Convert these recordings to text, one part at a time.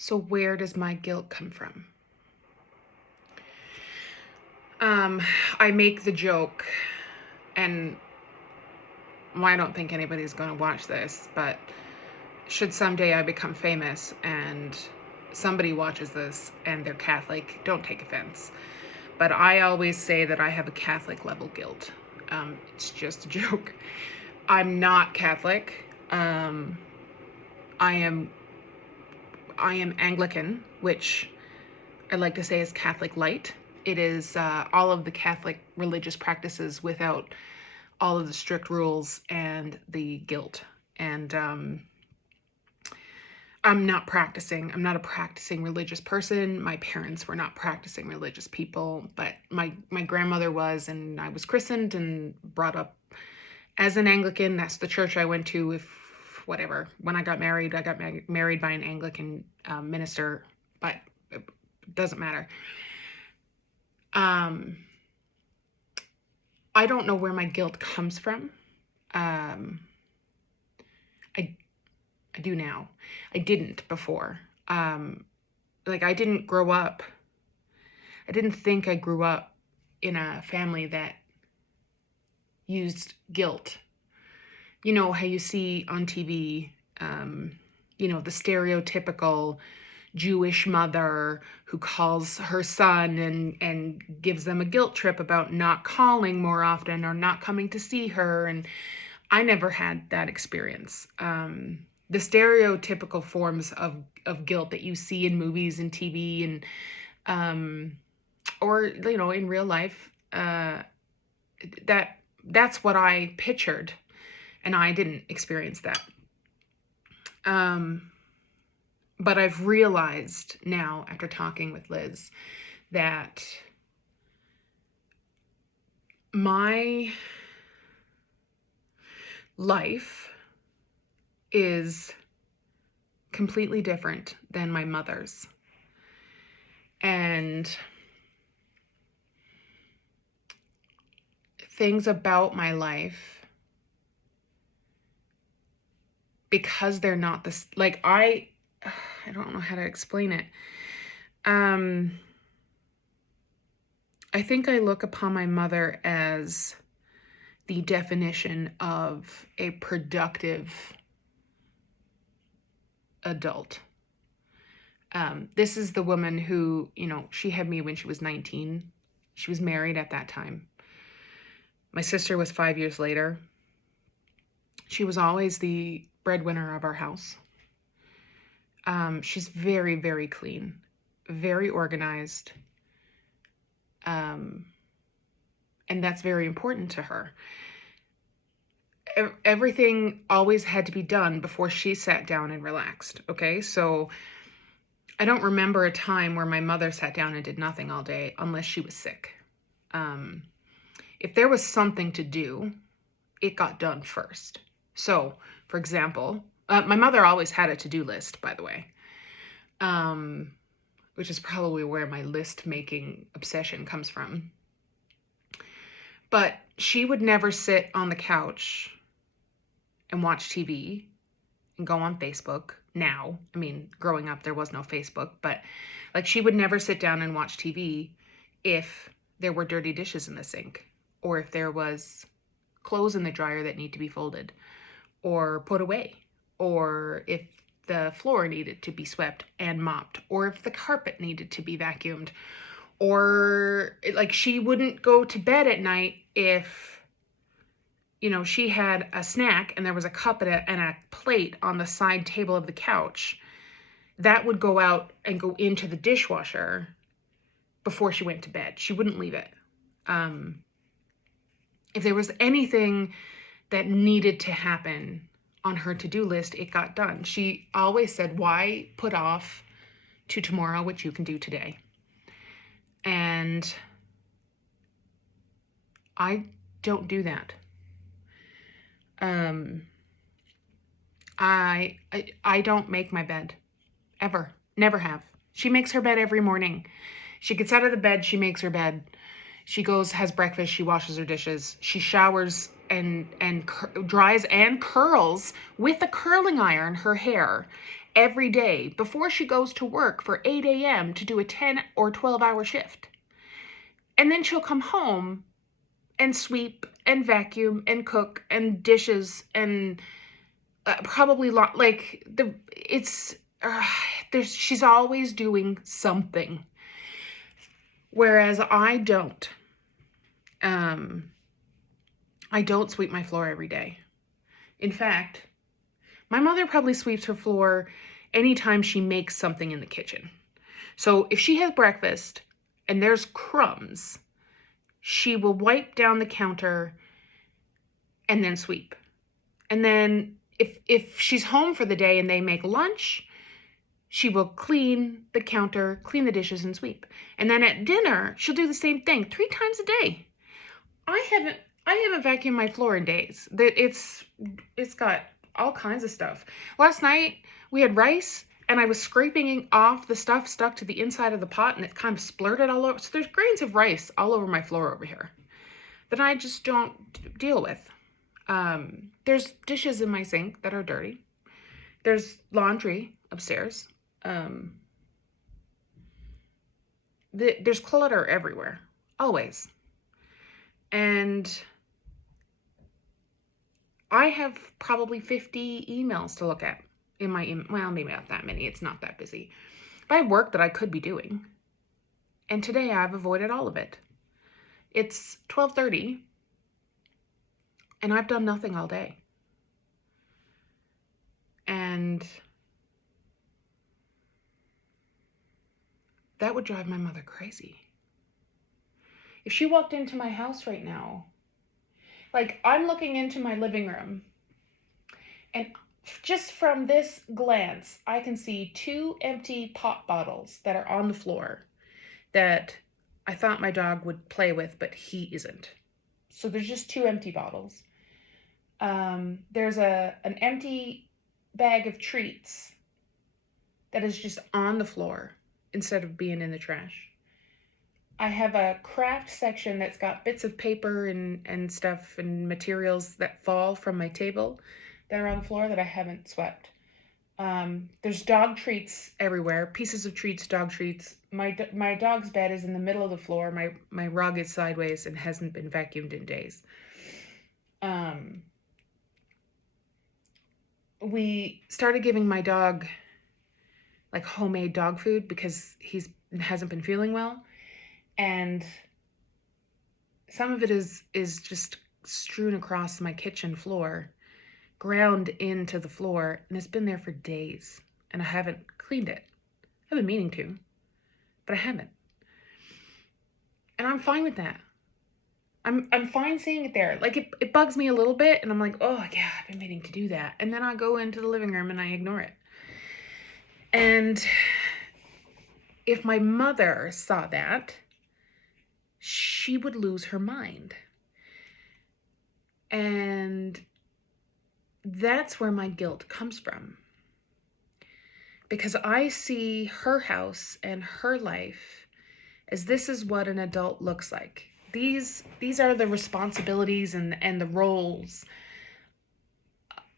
So where does my guilt come from? I make the joke, and I don't think anybody's going to watch this, but should someday I become famous and somebody watches this and they're Catholic, don't take offense. But I always say that I have a Catholic level guilt. It's just a joke. I'm not Catholic. I am Anglican, which I like to say is Catholic light. It is all of the Catholic religious practices without all of the strict rules and the guilt. And I'm not practicing. I'm not a practicing religious person. My parents were not practicing religious people, but my grandmother was, and I was christened and brought up as an Anglican. That's the church I went to. If whatever, when I got married married by an Anglican minister, but it doesn't matter. I don't know where my guilt comes from. I do now. I didn't before. I didn't grow up. I didn't think I grew up in a family that used guilt. You know how you see on TV, the stereotypical Jewish mother who calls her son and gives them a guilt trip about not calling more often or not coming to see her. And I never had that experience. The stereotypical forms of guilt that you see in movies and TV and or in real life, that's what I pictured, and I didn't experience that. But I've realized now, after talking with Liz, that my life is completely different than my mother's. And things about my life, because they're not this, I don't know how to explain it. I think I look upon my mother as the definition of a productive adult. This is the woman who, she had me when she was 19. She was married at that time. My sister was 5 years later. She was always the breadwinner of our house. She's very, very clean, very organized. And that's very important to her. Everything always had to be done before she sat down and relaxed. Okay. So I don't remember a time where my mother sat down and did nothing all day unless she was sick. If there was something to do, it got done first. So, for example, my mother always had a to-do list, by the way, which is probably where my list-making obsession comes from. But she would never sit on the couch and watch TV and go on Facebook. Now, I mean, growing up, there was no Facebook, but she would never sit down and watch TV if there were dirty dishes in the sink, or if there was clothes in the dryer that need to be folded or put away, or if the floor needed to be swept and mopped, or if the carpet needed to be vacuumed, or she wouldn't go to bed at night if she had a snack and there was a cup and a plate on the side table of the couch. That would go out and go into the dishwasher before she went to bed. She wouldn't leave it. If there was anything that needed to happen on her to-do list, it got done. She always said, why put off to tomorrow what you can do today? And I don't do that. I don't make my bed, ever. Never have. She makes her bed every morning. She gets out of the bed, she makes her bed. She goes, has breakfast, she washes her dishes. She showers dries and curls with a curling iron her hair every day before she goes to work for 8 a.m. to do a 10 or 12-hour shift. And then she'll come home and sweep and vacuum and cook and dishes and probably she's always doing something, whereas I don't sweep my floor every day. In fact, my mother probably sweeps her floor anytime she makes something in the kitchen. So if she has breakfast and there's crumbs, she will wipe down the counter and then sweep. And then if she's home for the day and they make lunch, she will clean the counter, clean the dishes, and sweep. And then at dinner, she'll do the same thing 3 times a day. I haven't vacuumed my floor in days. It's got all kinds of stuff. Last night we had rice and I was scraping off the stuff stuck to the inside of the pot and it kind of splurted all over. So there's grains of rice all over my floor over here that I just don't deal with. There's dishes in my sink that are dirty. There's laundry upstairs. There's clutter everywhere, always. And I have probably 50 emails to look at in my well, maybe not that many. It's not that busy. But I have work that I could be doing. And today I've avoided all of it. It's 12:30 and I've done nothing all day. And that would drive my mother crazy. If she walked into my house right now, like I'm looking into my living room, and just from this glance, I can see 2 empty pop bottles that are on the floor that I thought my dog would play with, but he isn't. So there's just 2 empty bottles. There's an empty bag of treats that is just on the floor instead of being in the trash. I have a craft section that's got bits of paper and stuff and materials that fall from my table that are on the floor that I haven't swept. There's dog treats everywhere, pieces of treats, dog treats. My dog's bed is in the middle of the floor. My rug is sideways and hasn't been vacuumed in days. We started giving my dog like homemade dog food because he hasn't been feeling well. And some of it is just strewn across my kitchen floor, ground into the floor, and it's been there for days, and I haven't cleaned it. I've been meaning to, but I haven't. And I'm fine with that. I'm fine seeing it there. Like it bugs me a little bit, and I'm like, oh yeah, I've been meaning to do that. And then I go into the living room and I ignore it. And if my mother saw that, she would lose her mind. And that's where my guilt comes from. Because I see her house and her life as this is what an adult looks like. These are the responsibilities and the roles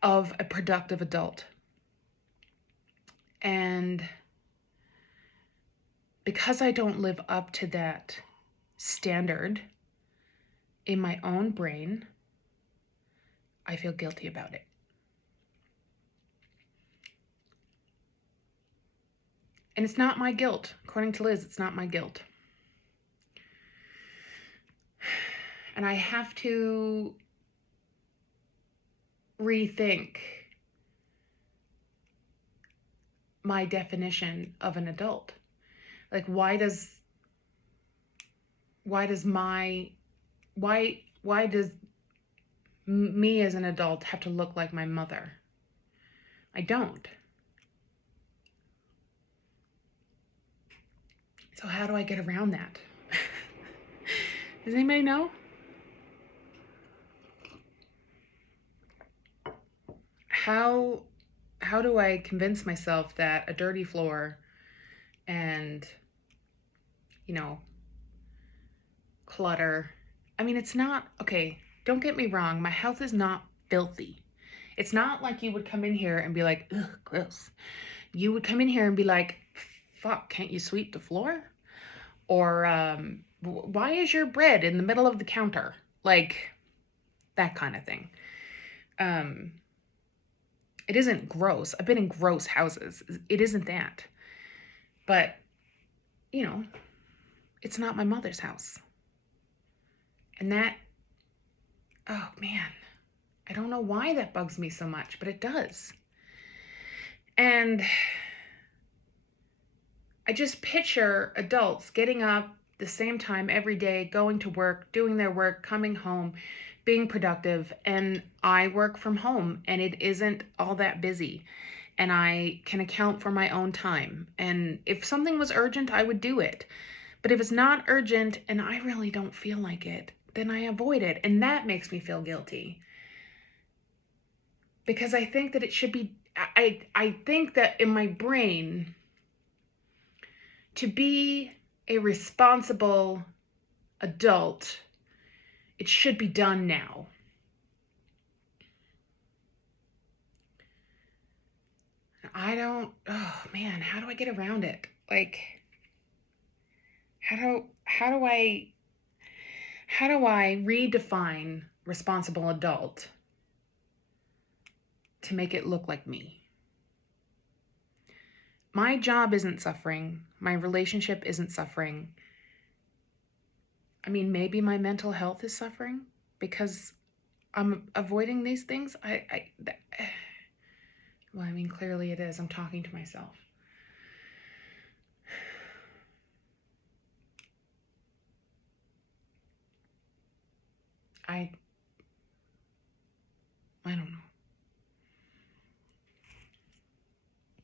of a productive adult. And because I don't live up to that standard in my own brain, I feel guilty about it. And it's not my guilt. According to Liz, it's not my guilt. And I have to rethink my definition of an adult. Like, why does me as an adult have to look like my mother? I don't. So how do I get around that? Does anybody know? How do I convince myself that a dirty floor and, clutter, I mean, it's not, okay, don't get me wrong, my health is not filthy. It's not like you would come in here and be like, ugh, gross. You would come in here and be like, fuck, can't you sweep the floor? Or why is your bread in the middle of the counter? Like that kind of thing. It isn't gross. I've been in gross houses. It isn't that. But, you know, it's not my mother's house. And that, oh man, I don't know why that bugs me so much, but it does. And I just picture adults getting up the same time every day, going to work, doing their work, coming home, being productive. And I work from home and it isn't all that busy. And I can account for my own time. And if something was urgent, I would do it. But if it's not urgent and I really don't feel like it, then I avoid it. And that makes me feel guilty. Because I think that it should be, I think that in my brain, to be a responsible adult, it should be done now. I don't, oh man, how do I get around it? Like, how do I redefine responsible adult to make it look like me? My job isn't suffering. My relationship isn't suffering. I mean, maybe my mental health is suffering because I'm avoiding these things. Well, I mean, clearly it is. I'm talking to myself. I don't know.